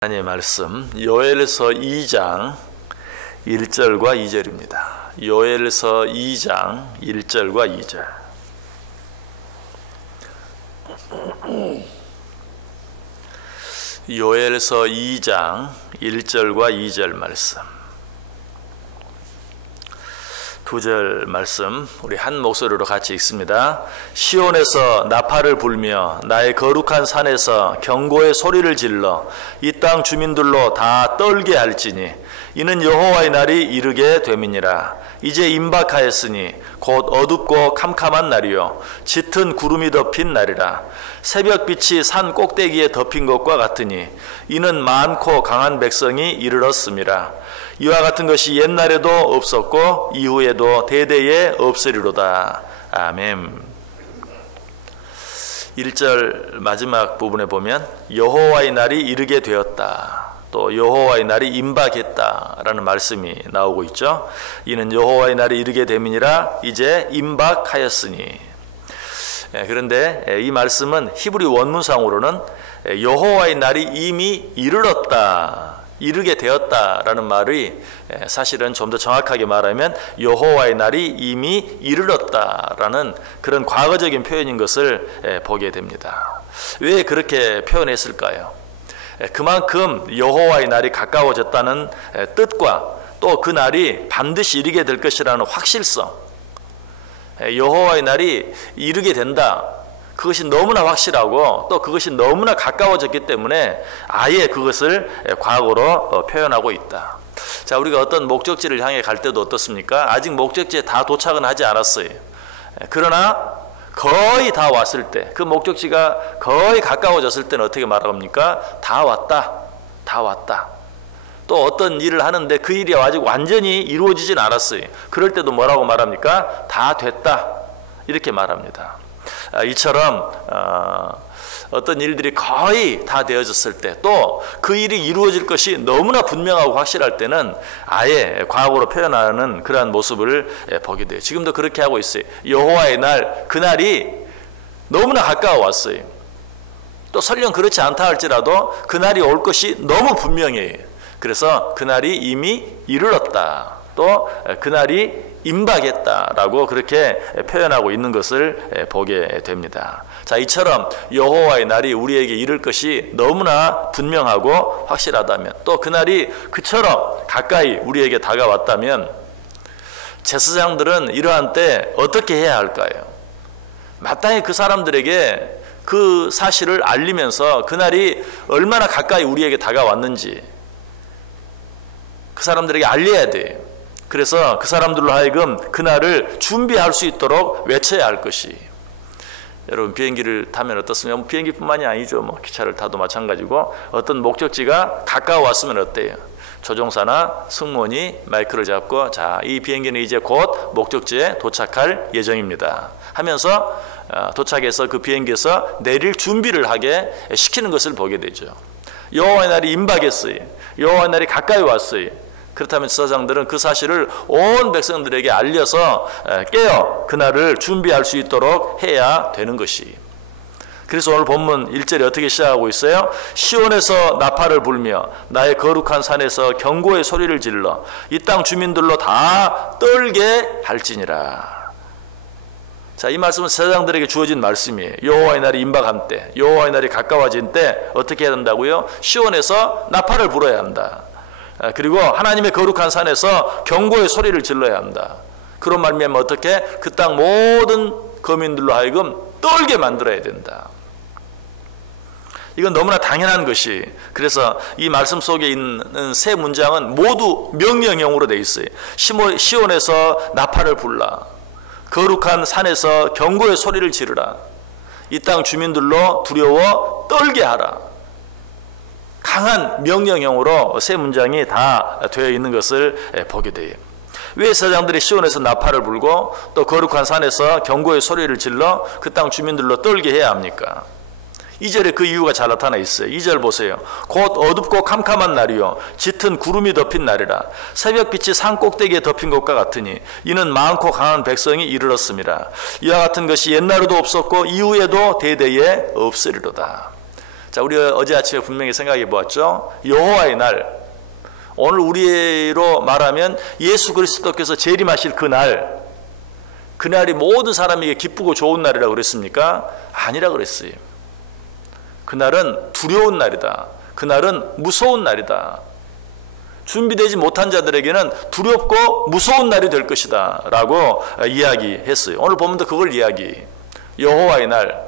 하나님의 말씀 요엘서 2장 1절과 2절입니다. 요엘서 2장 1절과 2절. 요엘서 2장 1절과 2절 말씀. 두 절 말씀 우리 한 목소리로 같이 읽습니다. 시온에서 나팔을 불며 나의 거룩한 산에서 경고의 소리를 질러 이 땅 주민들로 다 떨게 할지니 이는 여호와의 날이 이르게 됨이니라. 이제 임박하였으니 곧 어둡고 캄캄한 날이요 짙은 구름이 덮인 날이라. 새벽빛이 산 꼭대기에 덮인 것과 같으니 이는 많고 강한 백성이 이르렀음이라. 이와 같은 것이 옛날에도 없었고 이후에도 대대에 없으리로다. 아멘. 1절 마지막 부분에 보면 여호와의 날이 이르게 되었다, 또 여호와의 날이 임박했다라는 말씀이 나오고 있죠. 이는 여호와의 날이 이르게 됨이니라. 이제 임박하였으니. 그런데 이 말씀은 히브리 원문상으로는 여호와의 날이 이미 이르렀다, 이르게 되었다라는 말이 사실은 좀 더 정확하게 말하면 여호와의 날이 이미 이르렀다라는 그런 과거적인 표현인 것을 보게 됩니다. 왜 그렇게 표현했을까요? 그만큼 여호와의 날이 가까워졌다는 뜻과 또 그 날이 반드시 이르게 될 것이라는 확실성, 여호와의 날이 이르게 된다, 그것이 너무나 확실하고 또 그것이 너무나 가까워졌기 때문에 아예 그것을 과거로 표현하고 있다. 자, 우리가 어떤 목적지를 향해 갈 때도 어떻습니까? 아직 목적지에 다 도착은 하지 않았어요. 그러나 거의 다 왔을 때, 그 목적지가 거의 가까워졌을 때는 어떻게 말합니까? 다 왔다, 다 왔다. 또 어떤 일을 하는데 그 일이 아직 완전히 이루어지진 않았어요. 그럴 때도 뭐라고 말합니까? 다 됐다, 이렇게 말합니다. 이처럼 어떤 일들이 거의 다 되어졌을 때, 또 그 일이 이루어질 것이 너무나 분명하고 확실할 때는 아예 과거로 표현하는 그러한 모습을 보게 돼요. 지금도 그렇게 하고 있어요. 여호와의 날, 그날이 너무나 가까워 왔어요. 또 설령 그렇지 않다 할지라도 그날이 올 것이 너무 분명해요. 그래서 그날이 이미 이르렀다, 또 그날이 임박했다라고 그렇게 표현하고 있는 것을 보게 됩니다. 자, 이처럼 여호와의 날이 우리에게 이를 것이 너무나 분명하고 확실하다면, 또 그날이 그처럼 가까이 우리에게 다가왔다면 제사장들은 이러한 때 어떻게 해야 할까요? 마땅히 그 사람들에게 그 사실을 알리면서 그날이 얼마나 가까이 우리에게 다가왔는지 그 사람들에게 알려야 돼요. 그래서 그 사람들로 하여금 그날을 준비할 수 있도록 외쳐야 할 것이. 여러분, 비행기를 타면 어떻습니까? 비행기뿐만이 아니죠. 기차를 타도 마찬가지고 어떤 목적지가 가까워 왔으면 어때요? 조종사나 승무원이 마이크를 잡고, 자, 이 비행기는 이제 곧 목적지에 도착할 예정입니다 하면서 도착해서 그 비행기에서 내릴 준비를 하게 시키는 것을 보게 되죠. 여호와의 날이 임박했어요. 여호와의 날이 가까이 왔어요. 그렇다면 제사장들은 그 사실을 온 백성들에게 알려서 깨어 그날을 준비할 수 있도록 해야 되는 것이. 그래서 오늘 본문 1절이 어떻게 시작하고 있어요? 시온에서 나팔을 불며 나의 거룩한 산에서 경고의 소리를 질러 이 땅 주민들로 다 떨게 할지니라. 자, 이 말씀은 제사장들에게 주어진 말씀이에요. 여호와의 날이 임박한 때, 여호와의 날이 가까워진 때 어떻게 해야 한다고요? 시온에서 나팔을 불어야 한다. 그리고 하나님의 거룩한 산에서 경고의 소리를 질러야 한다. 그런 말미암아 어떻게? 그 땅 모든 거민들로 하여금 떨게 만들어야 된다. 이건 너무나 당연한 것이. 그래서 이 말씀 속에 있는 세 문장은 모두 명령형으로 되어 있어요. 시온에서 나팔을 불라, 거룩한 산에서 경고의 소리를 지르라, 이 땅 주민들로 두려워 떨게 하라. 강한 명령형으로 세 문장이 다 되어 있는 것을 보게 돼요. 왜 제사장들이 시온에서 나팔을 불고 또 거룩한 산에서 경고의 소리를 질러 그 땅 주민들로 떨게 해야 합니까? 2절에 그 이유가 잘 나타나 있어요. 2절 보세요. 곧 어둡고 캄캄한 날이요 짙은 구름이 덮인 날이라. 새벽빛이 산 꼭대기에 덮인 것과 같으니 이는 많고 강한 백성이 이르렀음이라. 이와 같은 것이 옛날에도 없었고 이후에도 대대에 없으리로다. 자, 우리 어제 아침에 분명히 생각해 보았죠. 여호와의 날, 오늘 우리로 말하면 예수 그리스도께서 재림하실 그날이 모든 사람에게 기쁘고 좋은 날이라고 그랬습니까? 아니라 그랬어요. 그날은 두려운 날이다. 그날은 무서운 날이다. 준비되지 못한 자들에게는 두렵고 무서운 날이 될 것이다 라고 이야기했어요. 오늘 보면 그걸 이야기해요. 여호와의 날,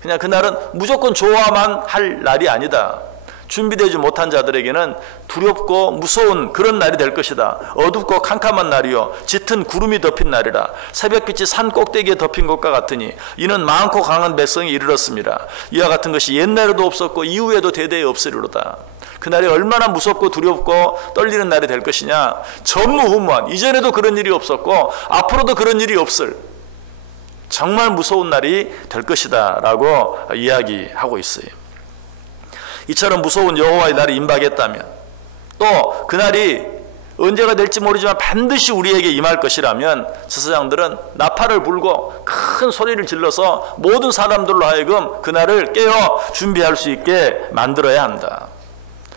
그냥 그날은 무조건 좋아만 할 날이 아니다. 준비되지 못한 자들에게는 두렵고 무서운 그런 날이 될 것이다. 어둡고 캄캄한 날이요 짙은 구름이 덮인 날이라. 새벽빛이 산 꼭대기에 덮인 것과 같으니 이는 많고 강한 백성이 이르렀습니다. 이와 같은 것이 옛날에도 없었고 이후에도 대대에 없으리로다. 그날이 얼마나 무섭고 두렵고 떨리는 날이 될 것이냐. 전무후무한, 이전에도 그런 일이 없었고 앞으로도 그런 일이 없을 정말 무서운 날이 될 것이다 라고 이야기하고 있어요. 이처럼 무서운 여호와의 날이 임박했다면, 또 그날이 언제가 될지 모르지만 반드시 우리에게 임할 것이라면 제사장들은 나팔을 불고 큰 소리를 질러서 모든 사람들로 하여금 그날을 깨어 준비할 수 있게 만들어야 한다.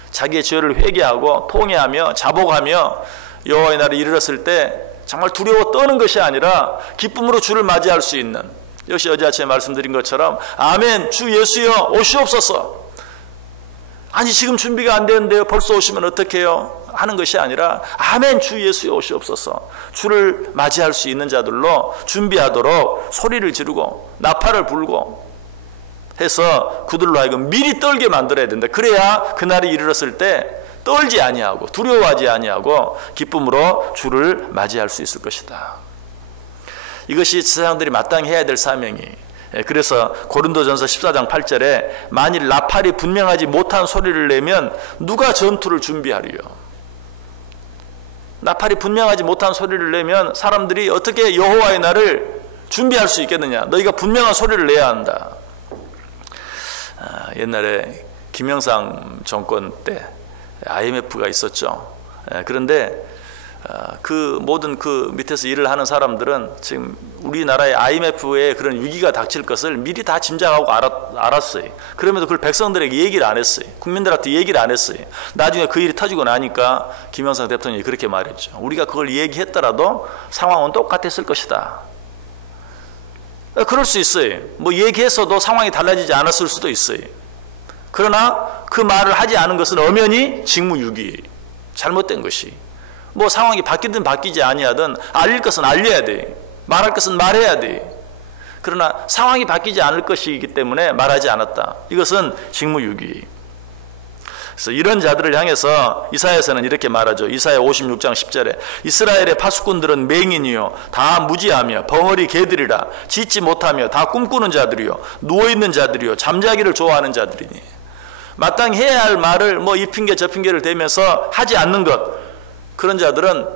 자기의 죄를 회개하고 통회하며 자복하며 여호와의 날이 이르렀을 때 정말 두려워 떠는 것이 아니라 기쁨으로 주를 맞이할 수 있는, 역시 어제 아침에 말씀드린 것처럼 아멘 주 예수여 오시옵소서, 아니 지금 준비가 안 되는데요 벌써 오시면 어떡해요 하는 것이 아니라 아멘 주 예수여 오시옵소서, 주를 맞이할 수 있는 자들로 준비하도록 소리를 지르고 나팔을 불고 해서 그들로 하여금 미리 떨게 만들어야 된다. 그래야 그날이 이르렀을 때 떨지 아니하고 두려워하지 아니하고 기쁨으로 주를 맞이할 수 있을 것이다. 이것이 제사장들이 마땅히 해야 될 사명이. 그래서 고린도전서 14장 8절에 만일 나팔이 분명하지 못한 소리를 내면 누가 전투를 준비하리요. 나팔이 분명하지 못한 소리를 내면 사람들이 어떻게 여호와의 날을 준비할 수 있겠느냐. 너희가 분명한 소리를 내야 한다. 옛날에 김영삼 정권 때 IMF가 있었죠. 그런데 그 모든 그 밑에서 일을 하는 사람들은 지금 우리나라의 IMF의 그런 위기가 닥칠 것을 미리 다 짐작하고 알았어요. 그럼에도 그걸 백성들에게 얘기를 안 했어요. 국민들한테 얘기를 안 했어요. 나중에 그 일이 터지고 나니까 김영삼 대통령이 그렇게 말했죠. 우리가 그걸 얘기했더라도 상황은 똑같았을 것이다. 그럴 수 있어요. 뭐 얘기했어도 상황이 달라지지 않았을 수도 있어요. 그러나 그 말을 하지 않은 것은 엄연히 직무유기, 잘못된 것이. 뭐 상황이 바뀌든 바뀌지 아니하든 알릴 것은 알려야 돼. 말할 것은 말해야 돼. 그러나 상황이 바뀌지 않을 것이기 때문에 말하지 않았다. 이것은 직무유기. 그래서 이런 자들을 향해서 이사야서는 이렇게 말하죠. 이사야 56장 10절에 이스라엘의 파수꾼들은 맹인이요 다 무지하며 벙어리 개들이라. 짓지 못하며 다 꿈꾸는 자들이요 누워있는 자들이요 잠자기를 좋아하는 자들이니. 마땅히 해야 할 말을 뭐 이 핑계 저 핑계를 대면서 하지 않는 것, 그런 자들은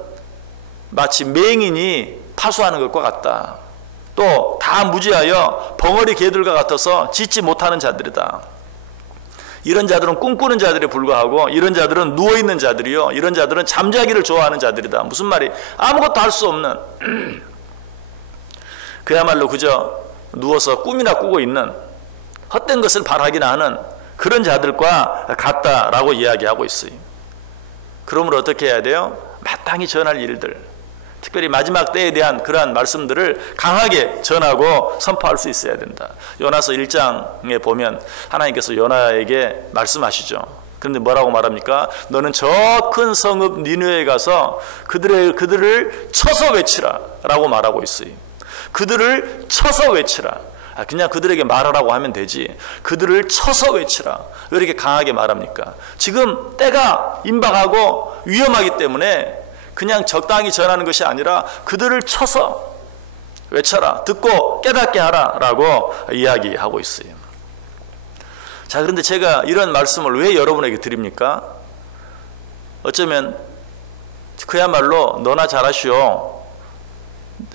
마치 맹인이 파수하는 것과 같다. 또 다 무지하여 벙어리 개들과 같아서 짓지 못하는 자들이다. 이런 자들은 꿈꾸는 자들에 불과하고 이런 자들은 누워있는 자들이요 이런 자들은 잠자기를 좋아하는 자들이다. 무슨 말이? 아무것도 할 수 없는 그야말로 그저 누워서 꿈이나 꾸고 있는 헛된 것을 바라기나 하는 그런 자들과 같다라고 이야기하고 있어요. 그러므로 어떻게 해야 돼요? 마땅히 전할 일들, 특별히 마지막 때에 대한 그러한 말씀들을 강하게 전하고 선포할 수 있어야 된다. 요나서 1장에 보면 하나님께서 요나에게 말씀하시죠. 그런데 뭐라고 말합니까? 너는 저 큰 성읍 니느웨에 가서 그들을 쳐서 외치라 라고 말하고 있어요. 그들을 쳐서 외치라. 그냥 그들에게 말하라고 하면 되지. 그들을 쳐서 외치라. 왜 이렇게 강하게 말합니까? 지금 때가 임박하고 위험하기 때문에 그냥 적당히 전하는 것이 아니라 그들을 쳐서 외쳐라. 듣고 깨닫게 하라 라고 이야기하고 있어요. 자, 그런데 제가 이런 말씀을 왜 여러분에게 드립니까? 어쩌면 그야말로 너나 잘하시오,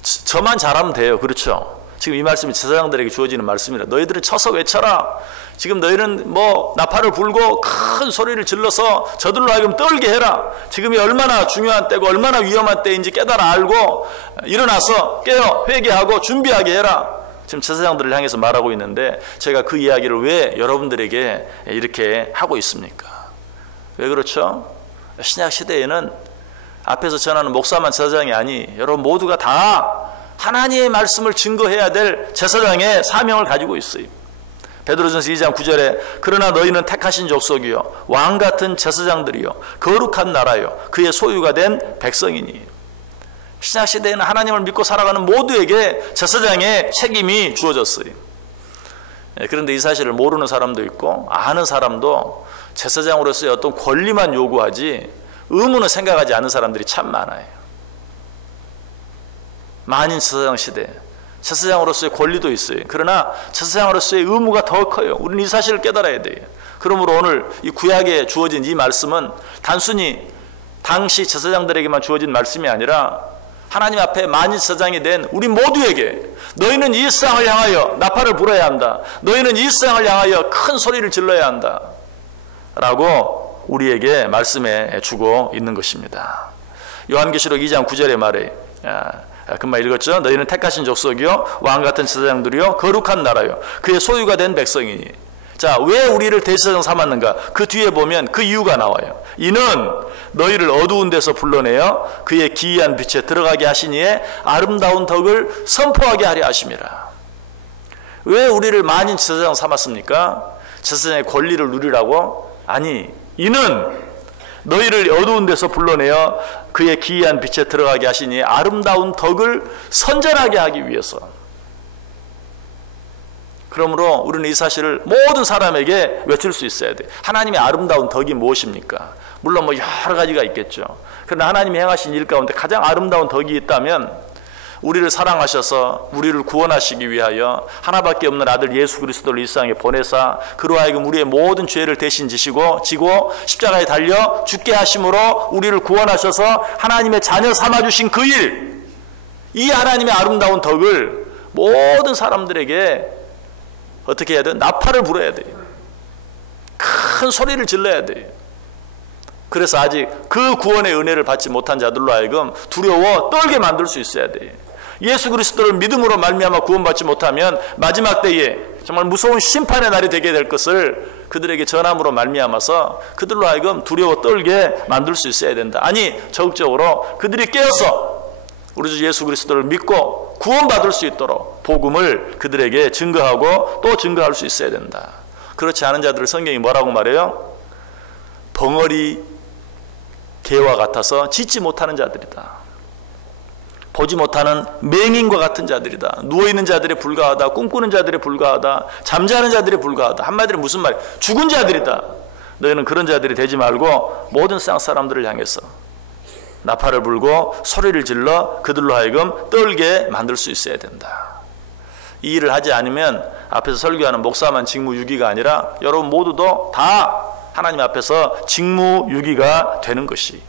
저만 잘하면 돼요. 그렇죠? 지금 이 말씀이 제사장들에게 주어지는 말씀이라. 너희들은 쳐서 외쳐라. 지금 너희는 뭐 나팔을 불고 큰 소리를 질러서 저들로 하여금 떨게 해라. 지금이 얼마나 중요한 때고 얼마나 위험한 때인지 깨달아 알고 일어나서 깨어 회개하고 준비하게 해라. 지금 제사장들을 향해서 말하고 있는데 제가 그 이야기를 왜 여러분들에게 이렇게 하고 있습니까? 왜 그렇죠? 신약 시대에는 앞에서 전하는 목사만 제사장이 아니 여러분 모두가 다 하나님의 말씀을 증거해야 될 제사장의 사명을 가지고 있어요. 베드로전서 2장 9절에 그러나 너희는 택하신 족속이요 왕같은 제사장들이요 거룩한 나라요 그의 소유가 된 백성이니. 신약 시대에는 하나님을 믿고 살아가는 모두에게 제사장의 책임이 주어졌어요. 그런데 이 사실을 모르는 사람도 있고 아는 사람도 제사장으로서의 어떤 권리만 요구하지 의무는 생각하지 않는 사람들이 참 많아요. 만인 제사장 시대 제사장으로서의 권리도 있어요. 그러나 제사장으로서의 의무가 더 커요. 우리는 이 사실을 깨달아야 돼요. 그러므로 오늘 이 구약에 주어진 이 말씀은 단순히 당시 제사장들에게만 주어진 말씀이 아니라 하나님 앞에 만인 제사장이 된 우리 모두에게 너희는 이 세상을 향하여 나팔을 불어야 한다. 너희는 이 세상을 향하여 큰 소리를 질러야 한다. 라고 우리에게 말씀해 주고 있는 것입니다. 요한계시록 2장 9절의 말에 금방 읽었죠. 너희는 택하신 족속이요 왕같은 제사장들이요 거룩한 나라요 그의 소유가 된 백성이니. 자, 왜 우리를 대제사장 삼았는가? 그 뒤에 보면 그 이유가 나와요. 이는 너희를 어두운 데서 불러내어 그의 기이한 빛에 들어가게 하시니에 아름다운 덕을 선포하게 하려 하심이라. 왜 우리를 만인 제사장 삼았습니까? 제사장의 권리를 누리라고? 아니, 이는 너희를 어두운 데서 불러내어 그의 기이한 빛에 들어가게 하시니 아름다운 덕을 선전하게 하기 위해서. 그러므로 우리는 이 사실을 모든 사람에게 외칠 수 있어야 돼. 하나님의 아름다운 덕이 무엇입니까? 물론 뭐 여러 가지가 있겠죠. 그러나 하나님이 행하신 일 가운데 가장 아름다운 덕이 있다면 우리를 사랑하셔서 우리를 구원하시기 위하여 하나밖에 없는 아들 예수 그리스도를 이 세상에 보내사 그로 하여금 우리의 모든 죄를 대신 지고 십자가에 달려 죽게 하심으로 우리를 구원하셔서 하나님의 자녀 삼아주신 그 일, 이 하나님의 아름다운 덕을 모든 사람들에게 어떻게 해야 돼요? 나팔을 불어야 돼요. 큰 소리를 질러야 돼요. 그래서 아직 그 구원의 은혜를 받지 못한 자들로 하여금 두려워 떨게 만들 수 있어야 돼요. 예수 그리스도를 믿음으로 말미암아 구원받지 못하면 마지막 때에 정말 무서운 심판의 날이 되게 될 것을 그들에게 전함으로 말미암아서 그들로 하여금 두려워 떨게 만들 수 있어야 된다. 아니, 적극적으로 그들이 깨어서 우리 주 예수 그리스도를 믿고 구원받을 수 있도록 복음을 그들에게 증거하고 또 증거할 수 있어야 된다. 그렇지 않은 자들을 성경이 뭐라고 말해요? 벙어리 개와 같아서 짖지 못하는 자들이다. 보지 못하는 맹인과 같은 자들이다. 누워있는 자들에 불과하다. 꿈꾸는 자들에 불과하다. 잠자는 자들에 불과하다. 한마디로 무슨 말이야? 죽은 자들이다. 너희는 그런 자들이 되지 말고 모든 세상 사람들을 향해서 나팔을 불고 소리를 질러 그들로 하여금 떨게 만들 수 있어야 된다. 이 일을 하지 않으면 앞에서 설교하는 목사만 직무유기가 아니라 여러분 모두도 다 하나님 앞에서 직무유기가 되는 것이.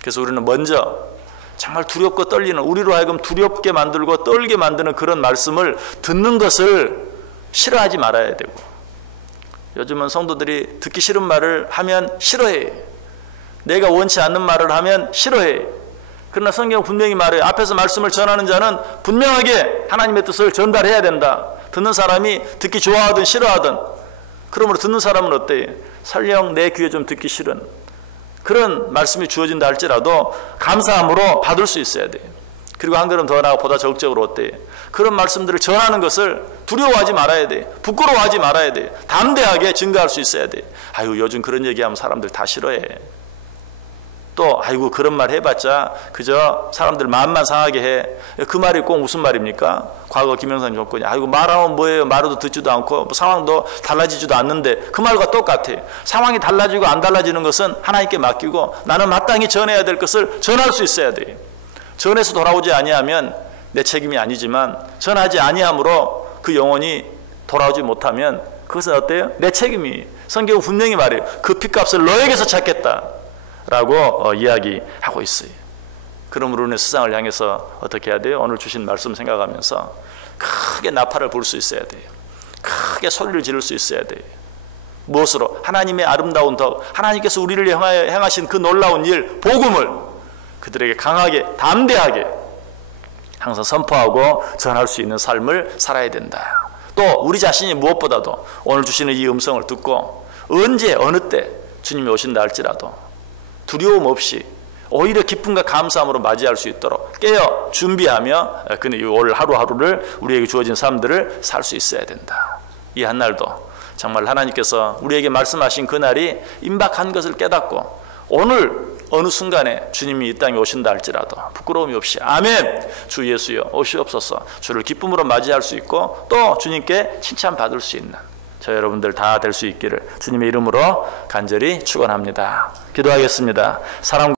그래서 우리는 먼저 정말 두렵고 떨리는, 우리로 하여금 두렵게 만들고 떨게 만드는 그런 말씀을 듣는 것을 싫어하지 말아야 되고, 요즘은 성도들이 듣기 싫은 말을 하면 싫어해. 내가 원치 않는 말을 하면 싫어해. 그러나 성경은 분명히 말해요. 앞에서 말씀을 전하는 자는 분명하게 하나님의 뜻을 전달해야 된다. 듣는 사람이 듣기 좋아하든 싫어하든. 그러므로 듣는 사람은 어때요? 설령 내 귀에 좀 듣기 싫은 그런 말씀이 주어진다 할지라도 감사함으로 받을 수 있어야 돼요. 그리고 한 걸음 더 나아가 보다 적극적으로 어때요? 그런 말씀들을 전하는 것을 두려워하지 말아야 돼요. 부끄러워하지 말아야 돼요. 담대하게 증거할 수 있어야 돼요. 아유, 요즘 그런 얘기하면 사람들 다 싫어해. 또 아이고 그런 말 해봤자 그저 사람들 마음만 상하게 해. 그 말이 꼭 무슨 말입니까? 과거 김영삼 정권이 아이고 말하면 뭐예요? 말해도 듣지도 않고 상황도 달라지지도 않는데 그 말과 똑같아요. 상황이 달라지고 안 달라지는 것은 하나님께 맡기고 나는 마땅히 전해야 될 것을 전할 수 있어야 돼요. 전해서 돌아오지 아니하면 내 책임이 아니지만 전하지 아니함으로 그 영혼이 돌아오지 못하면 그것은 어때요? 내 책임이. 성경은 분명히 말해요. 그 핏값을 너에게서 찾겠다 라고 이야기하고 있어요. 그러므로 우리는 세상을 향해서 어떻게 해야 돼요? 오늘 주신 말씀 생각하면서 크게 나팔을 불 수 있어야 돼요. 크게 소리를 지를 수 있어야 돼요. 무엇으로? 하나님의 아름다운 덕, 하나님께서 우리를 향하여 행하신 그 놀라운 일, 복음을 그들에게 강하게 담대하게 항상 선포하고 전할 수 있는 삶을 살아야 된다. 또 우리 자신이 무엇보다도 오늘 주시는 이 음성을 듣고 언제 어느 때 주님이 오신다 할지라도 두려움 없이 오히려 기쁨과 감사함으로 맞이할 수 있도록 깨어 준비하며 올 하루하루를 우리에게 주어진 삶들을 살 수 있어야 된다. 이 한날도 정말 하나님께서 우리에게 말씀하신 그날이 임박한 것을 깨닫고 오늘 어느 순간에 주님이 이 땅에 오신다 할지라도 부끄러움이 없이 아멘 주 예수여 오시옵소서 주를 기쁨으로 맞이할 수 있고 또 주님께 칭찬받을 수 있는 저 여러분들 다 될 수 있기를 주님의 이름으로 간절히 축원합니다. 기도하겠습니다. 사랑